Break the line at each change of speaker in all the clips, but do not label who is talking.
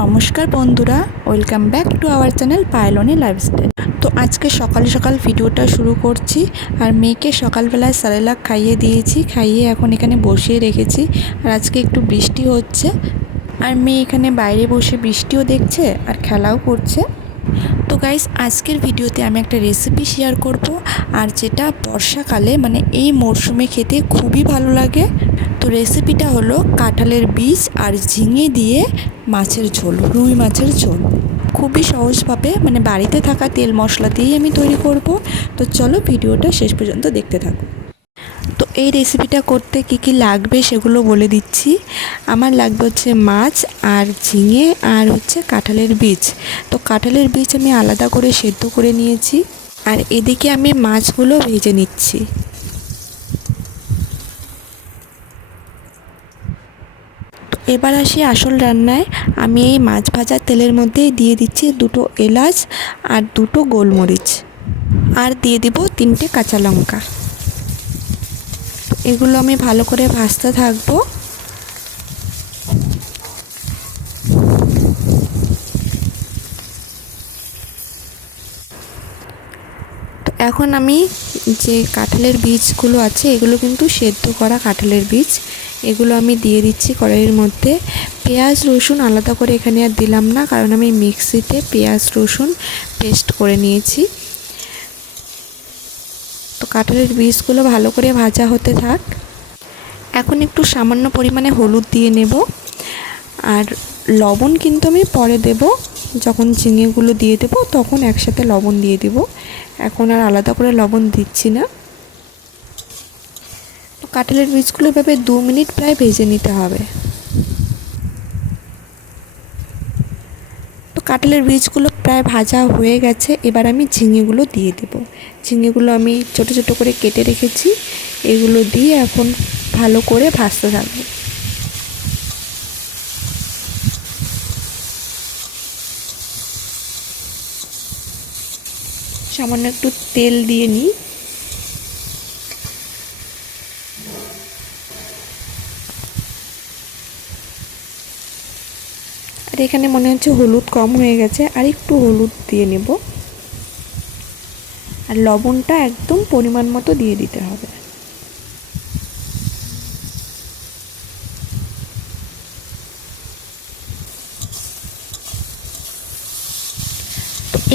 নমস্কার বন্ধুরা, welcome back to our channel পায়লনি lifestyle. তো আজকে সকাল সকাল ভিডিওটা শুরু করছি আর মেয়েকে সকালবেলায় সারেলাক খাইয়ে দিয়েছি, খাইয়ে এখন এখানে বসিয়ে রেখেছি। আর আজকে একটু বৃষ্টি হচ্ছে আর মেয়ে এখানে বাইরে বসে বৃষ্টিও দেখছে আর খেলাও করছে। গাইস আজকের ভিডিওতে আমি একটা রেসিপি শেয়ার করব, আর যেটা বর্ষাকালে মানে এই মরশুমে খেতে খুবই ভালো লাগে। তো রেসিপিটা হলো কাঁঠালের বীজ আর ঝিঙে দিয়ে মাছের ঝোল, রুই মাছের ঝোল। খুবই সহজভাবে মানে বাড়িতে থাকা তেল মশলা দিয়েই আমি তৈরি করব। তো চলো ভিডিওটা শেষ পর্যন্ত দেখতে থাকো। এই রেসিপিটা করতে কি কি লাগবে সেগুলো বলে দিচ্ছি। আমার লাগবে হচ্ছে মাছ আর ঝিঙে আর হচ্ছে কাঁঠালের বীজ। তো কাঁঠালের বীজ আমি আলাদা করে সেদ্ধ করে নিয়েছি আর এদিকে আমি মাছগুলো ভেজে নিচ্ছি। এবার আসি আসল রান্নায়। আমি এই মাছ ভাজার তেলের মধ্যে দিয়ে দিচ্ছি দুটো এলাচ আর দুটো গোলমরিচ। আর দিয়ে দিব তিনটে কাঁচা লঙ্কা। এগুলো আমি ভালো করে ভাজতে থাকব। এখন আমি যে কাঁঠালের বীজগুলো আছে, এগুলো কিন্তু সেদ্ধ করা কাঁঠালের বীজ, এগুলো আমি দিয়ে দিচ্ছি কড়াইয়ের মধ্যে। পেঁয়াজ, রসুন আলাদা করে এখানে আর দিলাম না, কারণ আমি মিক্সিতে পেঁয়াজ, রসুন পেস্ট করে নিয়েছি। কাঁঠালের বীজগুলো ভালো করে ভাজা হতে থাক। এখন একটু সামান্য পরিমাণে হলুদ দিয়ে নেব। আর লবণ কিন্তু আমি পরে দেব। যখন ঝিঙেগুলো দিয়ে দেব, তখন একসাথে লবণ দিয়ে দেব। এখন আর আলাদা করে লবণ দিচ্ছি না। কাঁঠালের বীজগুলো এভাবে দু মিনিট প্রায় ভেজে নিতে হবে। কাঁঠালের বীজগুলো প্রায় ভাজা হয়ে গেছে, এবার আমি ঝিঙেগুলো দিয়ে দেব। ঝিঙেগুলো আমি ছোট ছোট করে কেটে রেখেছি, এগুলো দিয়ে এখন ভালো করে ভাজতে থাকব। সামান্য একটু তেল দিয়ে নিই। এখানে মনে হচ্ছে হলুদ কম হয়ে গেছে, আর একটু হলুদ দিয়ে নেব। আর লবণটা একদম পরিমাণ মতো দিয়ে দিতে হবে।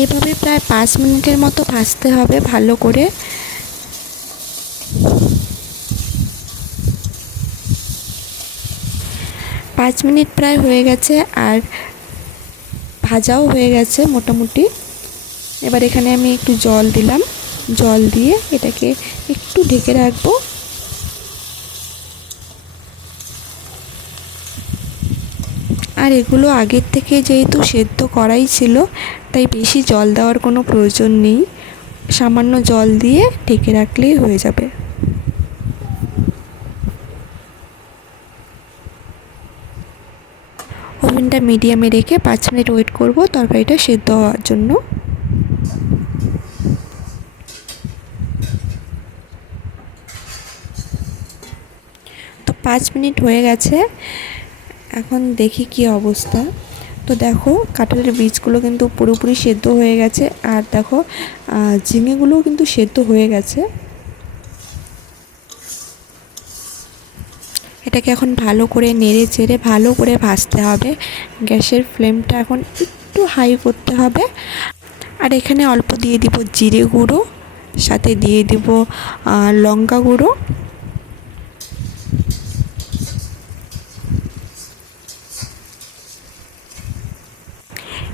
এভাবে প্রায় পাঁচ মিনিটের মতো ভাজতে হবে ভালো করে। পাঁচ মিনিট প্রায় হয়ে গেছে আর ভাজাও হয়ে গেছে মোটামুটি। এবার এখানে আমি একটু জল দিলাম। জল দিয়ে এটাকে একটু ঢেকে রাখব। আর এগুলো আগের থেকে যেহেতু সেদ্ধ করাই ছিল, তাই বেশি জল দেওয়ার কোনো প্রয়োজন নেই। সামান্য জল দিয়ে ঢেকে রাখলেই হয়ে যাবে। ওভেনটা মিডিয়ামে রেখে পাঁচ মিনিট ওয়েট করব তরকারিটা সেদ্ধ হওয়ার জন্য। তো পাঁচ মিনিট হয়ে গেছে। এখন দেখি কি অবস্থা। তো দেখো, কাঁঠালের বীজগুলো কিন্তু পুরোপুরি সেদ্ধ হয়ে গেছে। আর দেখো ঝিঙেগুলোও কিন্তু সেদ্ধ হয়ে গেছে। এটাকে এখন ভালো করে নেড়ে চেড়ে ভালো করে ভাজতে হবে। গ্যাসের ফ্লেমটা এখন একটু হাই করতে হবে। আর এখানে অল্প দিয়ে দিব জিরে গুঁড়ো, সাথে দিয়ে দিব লঙ্কা গুঁড়ো।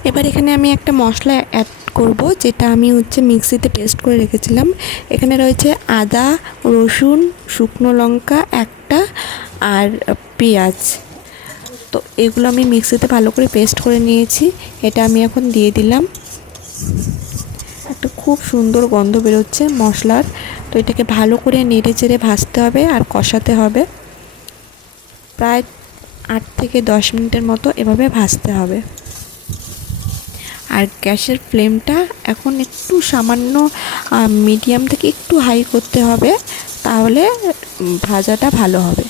এবার এখানে আমি একটা মশলা অ্যাড করব, যেটা আমি হচ্ছে মিক্সিতে পেস্ট করে রেখেছিলাম। এখানে রয়েছে আদা, রসুন, শুকনো লঙ্কা, একটা আর পেঁয়াজ। তো এগুলো আমি মিক্সিতে ভালো করে পেস্ট করে নিয়েছি। এটা আমি এখন দিয়ে দিলাম। একটা খুব সুন্দর গন্ধ বেরোচ্ছে মশলার। তো এটাকে ভালো করে নেড়ে চেড়ে ভাজতে হবে আর কষাতে হবে। প্রায় আট থেকে দশ মিনিটের মতো এভাবে ভাজতে হবে। আর গ্যাসের ফ্লেমটা এখন একটু সামান্য মিডিয়াম থেকে একটু হাই করতে হবে। তাহলে ভাজাটা ভালো হবে।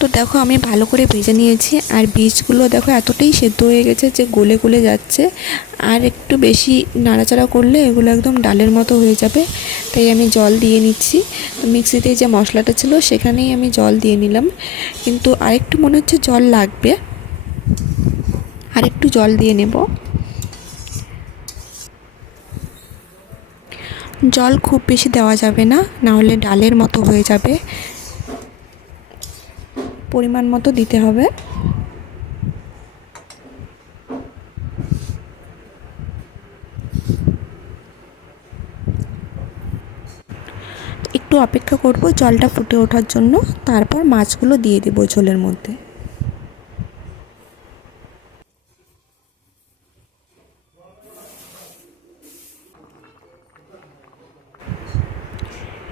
তো দেখো আমি ভালো করে ভেজে নিয়েছি আর বীজগুলো দেখো এতটাই সেদ্ধ হয়ে গেছে যে গলে গলে যাচ্ছে। আর একটু বেশি নাড়াচাড়া করলে এগুলো একদম ডালের মতো হয়ে যাবে। তাই আমি জল দিয়ে নিচ্ছি। তো মিক্সিতে যে মশলাটা ছিল সেখানেই আমি জল দিয়ে নিলাম। কিন্তু আরেকটু মনে হচ্ছে জল লাগবে। আরেকটু জল দিয়ে নেব। জল খুব বেশি দেওয়া যাবে না না হলে ডালের মতো হয়ে যাবে। পরিমাণ মতো দিতে হবে। একটু অপেক্ষা করব জলটা ফুটে ওঠার জন্য। তারপর মাছগুলো দিয়ে দেবো ঝোলের মধ্যে।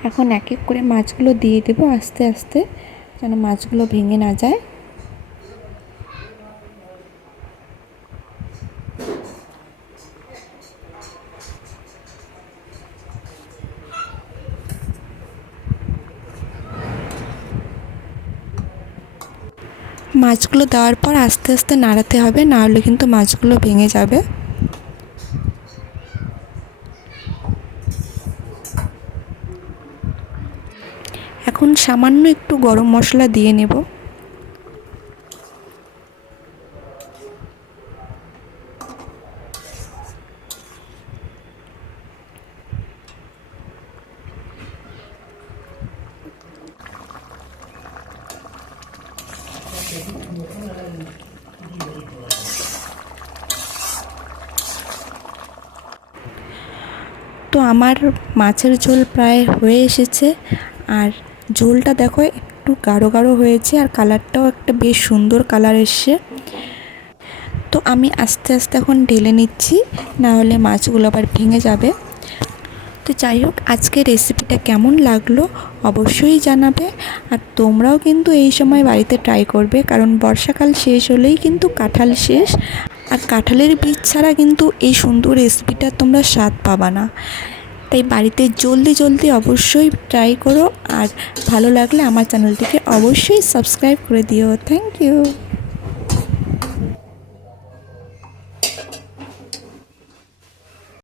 এখন এক এক করে মাছগুলো দিয়ে দেবো আস্তে আস্তে। যেন মাছগুলো ভেঙে না যায়। মাছগুলো দেওয়ার পর আস্তে আস্তে নাড়াতে হবে নাহলে কিন্তু মাছগুলো ভেঙে যাবে। এখন সামান্য একটু গরম মশলা দিয়ে নেব। তো আমার মাছের ঝোল প্রায় হয়ে এসেছে, আর ঝোলটা দেখো একটু গাঢ় গাঢ় হয়েছে আর কালারটাও একটা বেশ সুন্দর কালার এসছে। তো আমি আস্তে আস্তে এখন ঢেলে নিচ্ছি, না হলে মাছগুলো আবার ভেঙে যাবে। তো যাই হোক আজকে রেসিপিটা কেমন লাগল অবশ্যই জানাবে আর তোমরাও কিন্তু এই সময় বাড়িতে ট্রাই করবে, কারণ বর্ষাকাল শেষ হলেই কিন্তু কাঁঠাল শেষ। আর কাঁঠালের বীজ ছাড়া কিন্তু এই সুন্দর রেসিপিটা তোমরা স্বাদ পাবা না। তাই বাড়িতে জলদি জলদি অবশ্যই ট্রাই করো আর ভালো লাগলে আমার চ্যানেলটিকে অবশ্যই সাবস্ক্রাইব করে দিও। Thank you